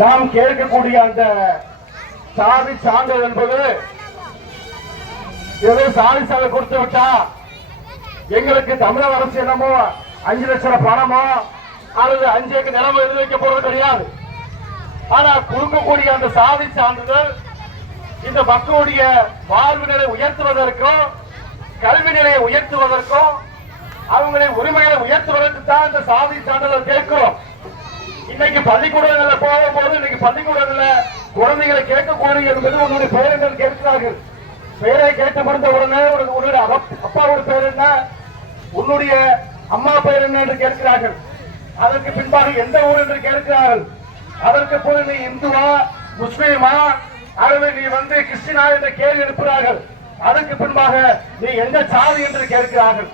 நாம் கேட்கக்கூடிய அந்த சாதி சான்றிதழ் என்பது ஏதோ சாதி சாலை கொடுத்து விட்டா எங்களுக்கு தமிழக அரசு என்னமோ அஞ்சு லட்சம் பணமோ அல்லது அஞ்சு ஏக்கர் நிலமோ எழுதி வைக்க போறது கிடையாது. ஆனா கொடுக்கக்கூடிய அந்த சாதி சான்றிதழ் இந்த மக்களுடைய வாழ்வு நிலை உயர்த்துவதற்கும் கல்வி நிலையை உயர்த்துவதற்கும் அவங்களின் உரிமைகளை உயர்த்துவதற்கு தான் இந்த சாதி சான்றிதழ் கேட்கிறோம். இன்னைக்கு பள்ளிக்கூடங்கள்ல போகும்போது இன்னைக்கு பள்ளிக்கூடங்கள்ல குழந்தைகளை கேட்கக்கூடிய என்பது உன்னுடைய பேரங்கள் கேட்கிறார்கள். பெயரை கேட்டு முடிந்த உடனே உனக்கு உன்னுடைய அப்பாவோட பெயர் என்ன? உன்னுடைய அம்மா பெயர் என்ன என்று கேட்கிறார்கள். அதற்கு பின்பாக எந்த ஊர் என்று கேட்கிறார்கள். அதற்கு போது நீ இந்துவா முஸ்லீமா அல்லது நீ வந்து கிறிஸ்டினா என்ற கேள்வி எழுப்புகிறார்கள். அதற்கு பின்பாக நீ எந்த சாதி என்று கேட்கிறார்கள்.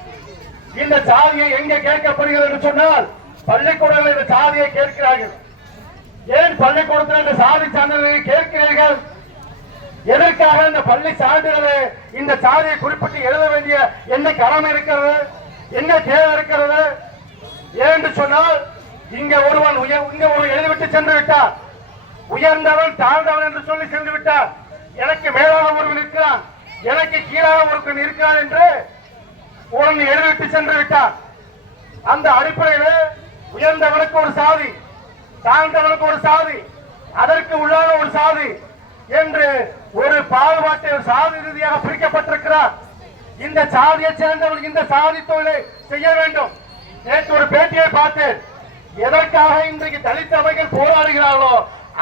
இந்த சாதியை எங்க கேட்கப்படுகிறது என்று சொன்னால் பள்ளிக்கூடங்கள் இந்த சாதியை கேட்கிறார்கள். ஏன் பள்ளிக்கூடத்தில் இந்த சாதி சான்றிதழை கேட்கிறீர்கள்? எதற்காக இந்த பள்ளி சான்றிதழை இந்த சாதியை குறிப்பிட்டு எழுத வேண்டிய என்ன கடமை இருக்கிறது? என்ன தேவை இருக்கிறது? ஏன் சொன்னால் இங்க ஒருவன் உயர் இங்க ஒரு எழுதிவிட்டு சென்று விட்டார் உயர்ந்தவன் தாழ்ந்தவன் என்று சொல்லி சென்று விட்டார் எனக்கு மேலான ஒருவன் இருக்கிறான். எனக்கு கீழாக ஒருவன் இருக்கிறான் என்று ஒருவன் எழுதிவிட்டு சென்று விட்டார் அந்த அடிப்படையில் உயர்ந்தவனுக்கு ஒரு சாதி தாழ்ந்தவனுக்கு ஒரு சாதி அதற்கு உள்ளான ஒரு சாதி என்று ஒரு பாகுபாட்டை சாதி ரீதியாக பிரிக்கப்பட்டிருக்கிறார். இந்த சாதியை சேர்ந்தவர்கள் இந்த சாதி தொழிலை செய்ய வேண்டும். நேற்று ஒரு பேட்டியை பார்த்தேன். எதற்காக இன்றைக்கு தலித் அவைகள் போராடுகிறார்களோ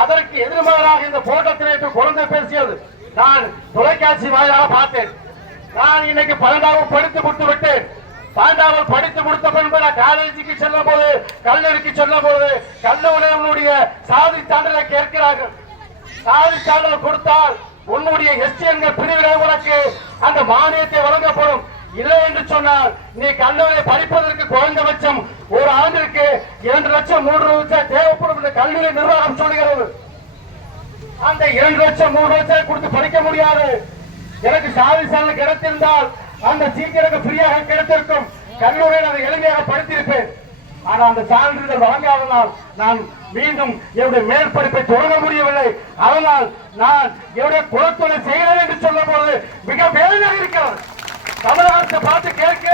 அதற்கு எதிர்மாறாக இந்த போட்டத்தில் நேற்று குழந்தை பேசியது. நான் தொலைக்காட்சி வாயிலாக பார்த்தேன். நான் இன்னைக்கு பன்னெண்டாவது படித்து விட்டு விட்டேன். பன்னெண்டாவது படித்து முடித்த பின்பு நான் காலேஜுக்கு செல்லும் போது கல்லூரிக்கு செல்லும் போது கல்லூரிகளுடைய சாதி சான்றிதழை கேட்கிறார்கள். சாதி சான்றிதழ் கொடுத்தால் உன்னுடைய எஸ்டி என்கிற பிரிவில் உனக்கு அந்த மானியத்தை வழங்கப்படும். இல்லை என்று சொன்னால் நீ கல்லூரியை படிப்பதற்கு குறைந்தபட்சம் ஒரு ஆண்டிற்கு இரண்டு லட்சம் மூன்று லட்சம் தேவைப்படும் என்று கல்லூரி நிர்வாகம் சொல்கிறது. அந்த இரண்டு லட்சம் மூணு லட்சம் கொடுத்து படிக்க முடியாது. எனக்கு சாதி சாலை கிடைத்திருந்தால் அந்த சீட் எனக்கு ஃப்ரீயாக கிடைத்திருக்கும். கல்லூரியில் அதை எளிமையாக படித்திருப்பேன். ஆனால் அந்த சான்றிதழ் வழங்காதனால் நான் மீண்டும் என்னுடைய மேற்படிப்பை தொடங்க முடியவில்லை. அதனால் நான் என்னுடைய குலத்தொழில் செய்கிறேன் என்று சொல்லும் போது மிக வேதனையாக இருக்கிறது. தமிழகத்தை பார்த்து கேட்க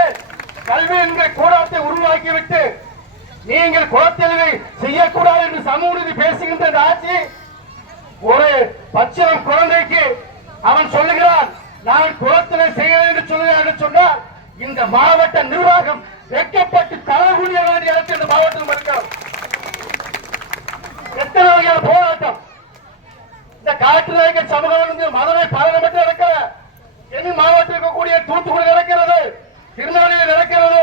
கல்வி என்கிற கூடத்தை உருவாக்கிவிட்டு நீங்கள் குலத்தெளிவை செய்யக்கூடாது என்று சமூக நீதி பேசுகின்ற ஆட்சி ஒரு பச்சிலம் குழந்தைக்கு அவன் சொல்லுகிறான் நான் குளத்திலே செய்கிறேன் என்று சொல்லுகிறார்கள் சொன்னால் இந்த மாவட்ட நிர்வாகம் வெட்கப்பட்டு தலைகுனிய வேண்டிய இடத்தில் இந்த மாவட்டம் இருக்கிறோம். எத்தனை வகையான போராட்டம்? இந்த காற்று ரேகை சமூகம் வந்து மதுரை பாராளுமன்றம் நடக்கிற என் மாவட்டம் இருக்கக்கூடிய தூத்துக்குடி நடக்கிறது திருநெல்வேலி நடக்கிறது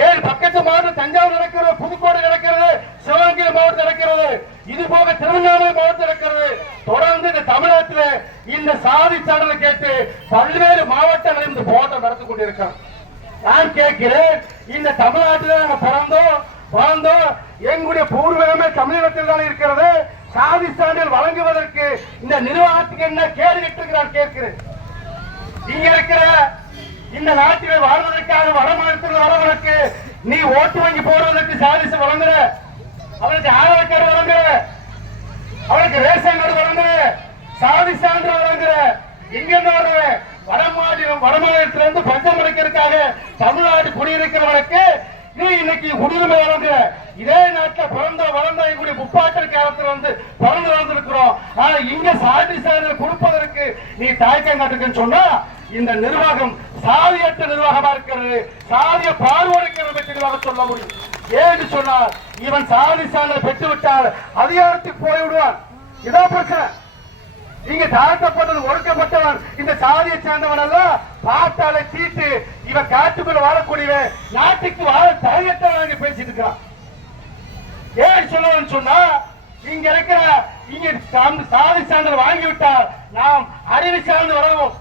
ஏழு பக்கத்து மாவட்டம் தஞ்சாவூர் நடக்கிறது புதுக்கோடு நடக்கிறது சிவகங்கை மாவட்டம் நடக்கிறது இது போக திருவண்ணாமலை மாவட்டம் நடக்கிறது தொடர்ந்து இந்த தமிழகத்தில் இந்த சாதி சான்றிதழை கேட்டு பல்வேறு மாவட்டங்களில் இந்த போராட்டம் நடந்து கொண்டிருக்கிறோம் நான் கேட்கிறேன் இந்த தமிழ்நாட்டில் நாங்க பிறந்தோம் வாழ்ந்தோம் எங்களுடைய பூர்வீகமே தமிழகத்தில் தான் இருக்கிறது. சாதி சான்றிதழ் வழங்குவதற்கு இந்த நிர்வாகத்துக்கு என்ன கேள்வி கேட்டு நான் கேட்கிறேன். இங்க இருக்கிற இந்த நாட்டில் வாழ்வதற்காக வடமாநிலத்தில் வரவனுக்கு நீ ஓட்டு வாங்கி போடுவதற்கு சாதிசு வழங்குற. அவனுக்கு ஆதார் கார்டு வழங்குற. அவனுக்கு ரேஷன் கார்டு வழங்குற. சாதி சான்று வழங்குற இங்க இருந்து வர்ற வடமாநிலம் வடமாநிலத்திலிருந்து இருந்து பஞ்சம் அடைக்கிறதுக்காக தமிழ்நாடு குடியிருக்கிறவனுக்கு நீ இன்னைக்கு குடியுரிமை வழங்குற. இதே நாட்டில் பிறந்த வளர்ந்த எங்களுடைய முப்பாட்டல் காலத்தில் வந்து பிறந்து வளர்ந்துருக்கிறோம். ஆனா இங்க சாதி சான்று கொடுப்பதற்கு நீ தாய்க்கம் காட்டுக்குன்னு சொன்னா இந்த நிர்வாகம் சாதியற்ற நிர்வாகமா இருக்கிறது. சாதிய பார்வையிடுகிற சொல்ல முடியும். ஏன்னு சொன்னால் இவன் சாதி சான்றை பெற்று விட்டால் அதிகாரத்துக்கு போய் விடுவான் இதான் பிரச்சனை. இங்க தாழ்த்தப்பட்டது ஒடுக்கப்பட்டவன் இந்த சாதியை சேர்ந்தவன் அல்ல. பார்த்தாலே தீட்டு இவன் காட்டுக்குள்ள வாழக்கூடியவன். நாட்டுக்கு வாழ தயங்கத்தவன் பேசிட்டு இருக்கிறான் ஏன் சொல்லுவன் சொன்னா இங்க இருக்கிற இங்க சாதி சான்றிதழ் வாங்கிவிட்டால் நாம் அறிவு சார்ந்து வரவும்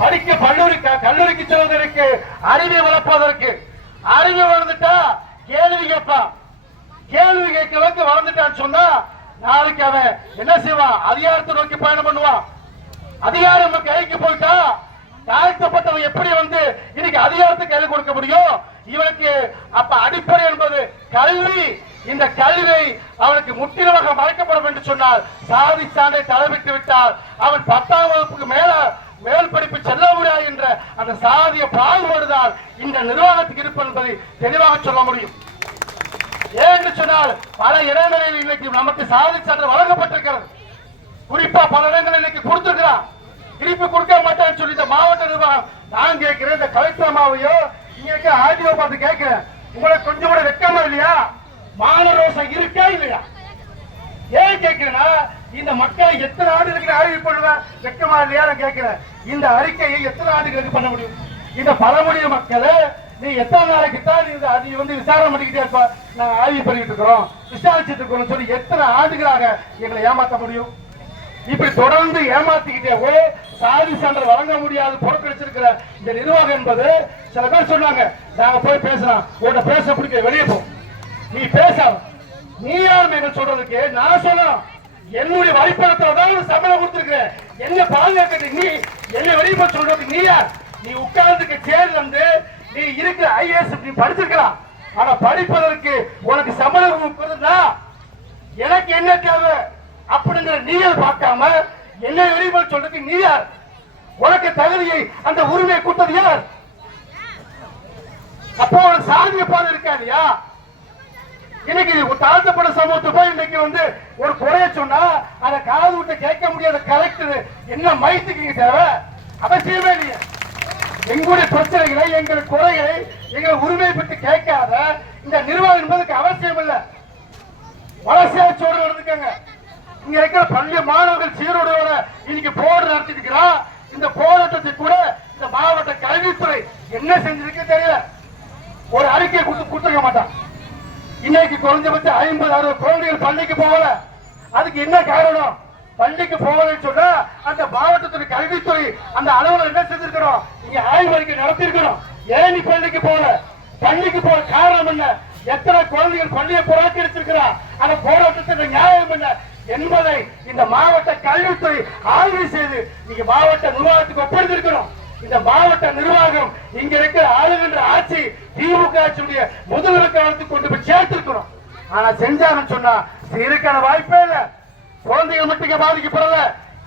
படிக்க பள்ளூரி கல்லூரிக்கு செல்வதற்கு அறிவை வளர்ப்பதற்கு. அறிவை வளர்ந்துட்டா கேள்வி கேட்பான். கேள்வி கேட்க வளர்ந்துட்டான்னு சொன்னா நாளைக்கு அவன் என்ன செய்வான்? அதிகாரத்தை நோக்கி பயணம் பண்ணுவான் அதிகாரம் கைக்கு போயிட்டா தாழ்த்தப்பட்டவன் எப்படி வந்து இன்னைக்கு அதிகாரத்தை கையில் கொடுக்க முடியும்? இவனுக்கு அப்ப அடிப்படை என்பது கல்வி. இந்த கல்வியை அவனுக்கு முற்றிலுமாக மறைக்கப்படும் என்று சொன்னால் சாதி சான்றை தலைவிட்டு விட்டால் அவன் பத்தாம் வகுப்புக்கு மேல மேல் படிப்பு செல்ல முடியாது என்ற அந்த சாதிய பாகுபாடுதான் இந்த நிர்வாகத்துக்கு இருப்பது என்பதை தெளிவாக சொல்ல முடியும். ஏன்னு சொன்னால் பல இடங்களில் இன்னைக்கு நமக்கு சாதி சான்று வழங்கப்பட்டிருக்கிறது. குறிப்பா பல இடங்களில் இன்னைக்கு கொடுத்திருக்கிறான் திருப்பி கொடுக்க மாட்டேன்னு சொல்லி இந்த மாவட்ட நிர்வாகம் நான் கேட்கிறேன் இந்த கலெக்டர் அம்மாவையோ இங்க இருக்க ஆர்டிஓ பார்த்து கேட்கிறேன். உங்களுக்கு கொஞ்சம் கூட வெக்கமா இல்லையா? மானரோசம் இருக்கா இல்லையா? ஏன் கேட்கிறேன்னா இந்த மக்கள் எத்தனை ஆண்டுகளுக்கு ஆய்வு பண்ணுவேன்? வெக்கமா இல்லையா நான் கேட்கிறேன். இந்த அறிக்கையை எத்தனை ஆண்டுகளுக்கு பண்ண முடியும்? இந்த பழமொழிய மக்கள் நீ எத்தனை நாளைக்கு தான் இந்த அது வந்து விசாரணை பண்ணிக்கிட்டே இருப்பா? நாங்க ஆய்வு பண்ணிட்டு இருக்கிறோம். விசாரிச்சுட்டு இருக்கிறோம் சொல்லி எத்தனை ஆண்டுகளாக எங்களை ஏமாத்த முடியும்? இப்படி தொடர்ந்து ஏமாத்திக்கிட்டே போய் சாதி சான்று வழங்க முடியாது புறக்கணிச்சிருக்கிற இந்த நிர்வாகம் என்பது சில பேர் சொன்னாங்க. நாங்க போய் பேசலாம். உன்னை பேச பிடிக்க வெளியே போ. நீ பேச நீ யார் எங்க சொல்றதுக்கு நான் சொல்லலாம் என்னுடைய வழிபடத்துல தான் சம்பளம் கொடுத்திருக்கிறேன். என்ன பாதுகாக்கிறது நீ என்ன வெளியே போய் சொல்றதுக்கு நீ யார்? நீ உட்கார்ந்துக்கு சேர்ந்து நீ இருக்கிற ஐஏஎஸ் நீ படிச்சிருக்கலாம். ஆனா படிப்பதற்கு உனக்கு சம்பளம் கொடுத்தா எனக்கு என்ன தேவை? அப்படிங்கிற நீயல் பார்க்காம என்ன வெளிப்பட சொல்றதுக்கு நீ யார்? உனக்கு தகுதியை அந்த உரிமையை கொடுத்தது யார்? அப்போ உனக்கு சாதிய பாதை இருக்கா இல்லையா? இன்னைக்கு ஒரு தாழ்த்தப்பட்ட சமூகத்தை போய் இன்னைக்கு வந்து ஒரு குறைய சொன்னா அதை காது விட்டு கேட்க முடியாத கலெக்டர் என்ன மைத்துக்கு தேவை? அவசியமே இல்லையா. எங்களுடைய பிரச்சனைகளை எங்கள் குறைகளை எங்கள் உரிமையை பற்றி கேட்காத இந்த நிர்வாகம் என்பதுக்கு அவசியம் இல்லை. வளர்ச்சியாச்சோடு நடந்துக்கங்க. இங்க இருக்கிற பள்ளி மாணவர்கள் சீரோடையோட இன்னைக்கு போர் நடத்திருக்கிறா. இந்த போராட்டத்தை கூட இந்த மாவட்ட கல்வித்துறை என்ன செஞ்சிருக்கு தெரியல. ஒரு அறிக்கை கொடுத்து கொடுத்துருக்க மாட்டான். இன்னைக்கு குறைஞ்சபட்சம் ஐம்பது அறுபது குழந்தைகள் பள்ளிக்கு போகல. அதுக்கு என்ன காரணம்? பள்ளிக்கு போகலன்னு சொன்னா அந்த மாவட்டத்துறை கல்வித்துறை அந்த அளவுல என்ன செஞ்சிருக்கிறோம் இங்க ஆய்வறிக்கை நடத்திருக்கிறோம் ஏன் நீ பள்ளிக்கு போகல? பள்ளிக்கு போக காரணம் என்ன? எத்தனை குழந்தைகள் பள்ளியை புறக்கணிச்சிருக்கிறா அந்த போராட்டத்தின் நியாயம் என்ன? என்பதை இந்த மாவட்ட கல்வித்துறை ஆய்வு செய்து நீங்க மாவட்ட நிர்வாகத்துக்கு ஒப்படைத்திருக்கிறோம் இந்த மாவட்ட நிர்வாகம் இங்க இருக்கிற ஆளுகின்ற ஆட்சி திமுக ஆட்சியுடைய முதல்வர் காலத்துக்கு கொண்டு போய் சேர்த்திருக்கிறோம் ஆனா செஞ்சாருன்னு சொன்னா இதுக்கான வாய்ப்பே இல்ல. குழந்தைகள் மட்டும் இங்க பாதிக்கப்படல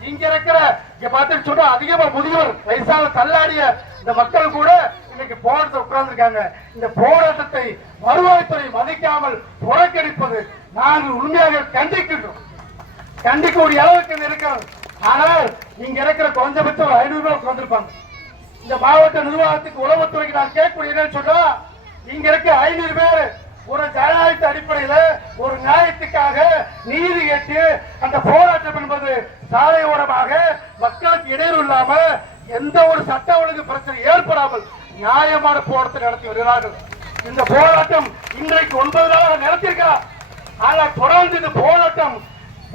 இங்க இருக்கிற இங்க பார்த்து சொன்னா அதிகமா முதியோர் வயசான தள்ளாடிய இந்த மக்கள் கூட இன்னைக்கு போராட்டத்தை உட்கார்ந்துருக்காங்க. இந்த போராட்டத்தை வருவாய்த்துறை மதிக்காமல் புறக்கணிப்பது நாங்கள் உண்மையாக கண்டிக்கின்றோம். கண்டிக்கக்கூடிய அளவுக்கு இது இருக்கிறது. ஆனால் இங்க இருக்கிற குறைஞ்சபட்சம் ஒரு ஐநூறு ரூபாய் உட்கார்ந்துருப்பாங்க. இந்த மாவட்ட நிர்வாகத்துக்கு உளவுத்துறைக்கு நான் கேட்கக்கூடிய என்னன்னு சொன்னா இங்க இருக்க ஐநூறு பேர் ஒரு ஜனநாயக அடிப்படையில ஒரு நியாயத்துக்காக நீதி கேட்டு அந்த போராட்டம் என்பது சாலையோரமாக மக்களுக்கு இடையூறு இல்லாம எந்த ஒரு சட்ட ஒழுங்கு பிரச்சனை ஏற்படாமல் நியாயமான போராட்டத்தை நடத்தி வருகிறார்கள். இந்த போராட்டம் இன்றைக்கு ஒன்பது நாளாக நடத்தியிருக்கிறார் ஆனால் தொடர்ந்து இந்த போராட்டம்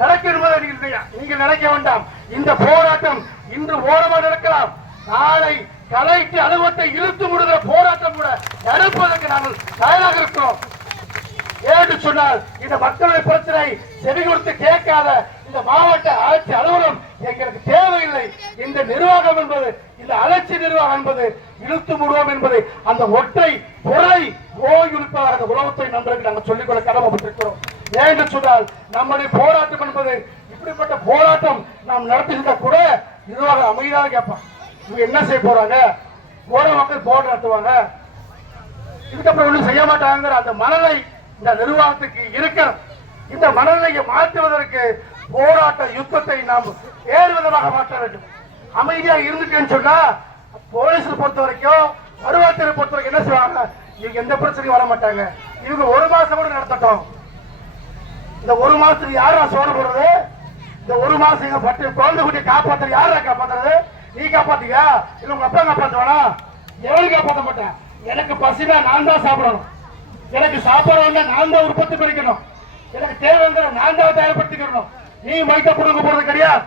நடக்கிறது நீங்கள் நீங்கள் நினைக்க வேண்டாம். இந்த போராட்டம் இன்று ஓரமாக நடக்கலாம். நாளை கலைக்கு அலுவலத்தை இழுத்து முடிகிற போராட்டம் கூட நடப்பதற்கு நாங்கள் தயாராக இருக்கிறோம். ஏன்னு சொன்னால் இந்த மக்களுடைய பிரச்சனை செவி கொடுத்து கேட்காத இந்த மாவட்ட ஆட்சி அலுவலகம் எங்களுக்கு தேவையில்லை. இந்த நிர்வாகம் என்பது இந்த அலட்சி நிர்வாகம் என்பது இழுத்து முடுவோம் என்பதை அந்த ஒற்றை பொறை ஓய் உழைப்பதாக அந்த உலகத்தை நண்பர்கள் நாங்கள் சொல்லிக்கொள்ள கடமைப்பட்டிருக்கிறோம். ஏன்னு சொன்னால் நம்முடைய போராட்டம் என்பது இப்படிப்பட்ட போராட்டம் நாம் நடத்திருந்தா கூட நிர்வாகம் அமைதியாக கேட்பான். இவங்க என்ன செய்ய போறாங்க? போற மக்கள் போராட்டம் நடத்துவாங்க. இதுக்கப்புறம் ஒண்ணும் செய்ய மாட்டாங்கிற அந்த மனநிலை இந்த நிர்வாகத்துக்கு இருக்கிறது இந்த மனநிலையை மாற்றுவதற்கு போராட்ட யுத்தத்தை நாம் வேறு விதமாக மாற்ற வேண்டும். அமைதியா இருந்துட்டேன்னு சொன்னா போலீஸ் பொறுத்த வரைக்கும் வருவாய்த்துறை பொறுத்த வரைக்கும் என்ன செய்வாங்க? இவங்க எந்த பிரச்சனையும் வர மாட்டாங்க. இவங்க ஒரு மாசம் கூட நடத்தட்டும். இந்த ஒரு மாசத்துக்கு நான் சோறு போடுறது? இந்த ஒரு மாசம் எங்க பட்டு குழந்தை குட்டியை காப்பாத்துற யாரா காப்பாத்துறது? நீ காப்பாத்தியா இல்ல உங்க அப்பா காப்பாத்துவானா? எவனும் காப்பாற்ற மாட்டேன். எனக்கு பசினா நான் தான் சாப்பிடணும். எனக்கு சாப்பாடு வந்தா நான் தான் உற்பத்தி பண்ணிக்கணும். எனக்கு தேவைங்கிற நான் தான் தயார்படுத்திக்கணும். நீ மைக்க கொடுக்க போறது கிடையாது.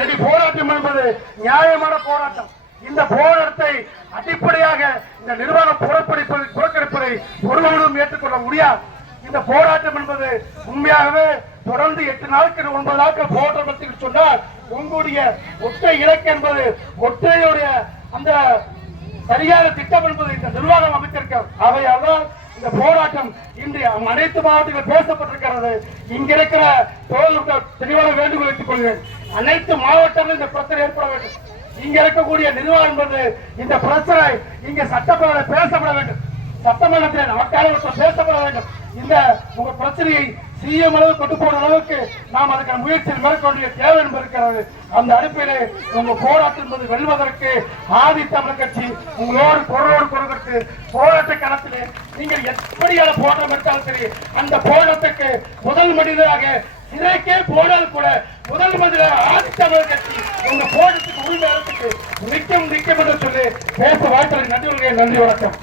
எடி போராட்டம் என்பது நியாயமான போராட்டம். இந்த போராட்டத்தை அடிப்படையாக இந்த நிர்வாகம் புறப்படிப்பதை புறக்கணிப்பதை ஒருவரும் ஏற்றுக்கொள்ள முடியாது. இந்த போராட்டம் என்பது உண்மையாகவே தொடர்ந்து எட்டு நாட்கள் ஒன்பது நாட்கள் போராட்டம் நடத்திட்டு சொன்னால் உங்களுடைய ஒற்றை இலக்கு என்பது ஒற்றையுடைய அந்த சரியான திட்டம் என்பது இந்த நிர்வாகம் அமைத்திருக்கிறது. அவையால் இந்த போராட்டம் இன்று அனைத்து மாவட்டங்கள் பேசப்பட்டிருக்கிறது. இங்க இருக்கிற தோழர்கள் தெளிவான வேண்டுகோள் வைத்துக் கொள்கிறேன். அனைத்து மாவட்டங்களும் இந்த பிரச்சனை ஏற்பட வேண்டும். இங்க இருக்கக்கூடிய நிர்வாகம் என்பது இந்த பிரச்சனை இங்க சட்டப்பேரவை பேசப்பட வேண்டும். சட்டமன்றத்தில் நமக்கான பேசப்பட வேண்டும். இந்த உங்க பிரச்சனையை சிஎம் அளவு கொண்டு போன அளவுக்கு நாம் அதுக்கான முயற்சியில் மேற்கொண்டிய தேவை என்பது இருக்கிறது அந்த அடிப்பிலே உங்க போராட்டம் என்பது வெல்வதற்கு ஆதி தமிழ் கட்சி உங்களோடு குரலோடு கொடுக்கிறது போராட்ட களத்திலே நீங்கள் எப்படியான போராட்டம் எடுத்தாலும் சரி அந்த போராட்டத்துக்கு முதல் மனிதராக சிறைக்கே போனால் கூட முதல் மனிதராக ஆதி தமிழ் கட்சி உங்க போராட்டத்துக்கு உரிமை நிற்கும் நிற்கும் என்று சொல்லி பேச வாய்ப்பு நன்றி நன்றி வணக்கம்.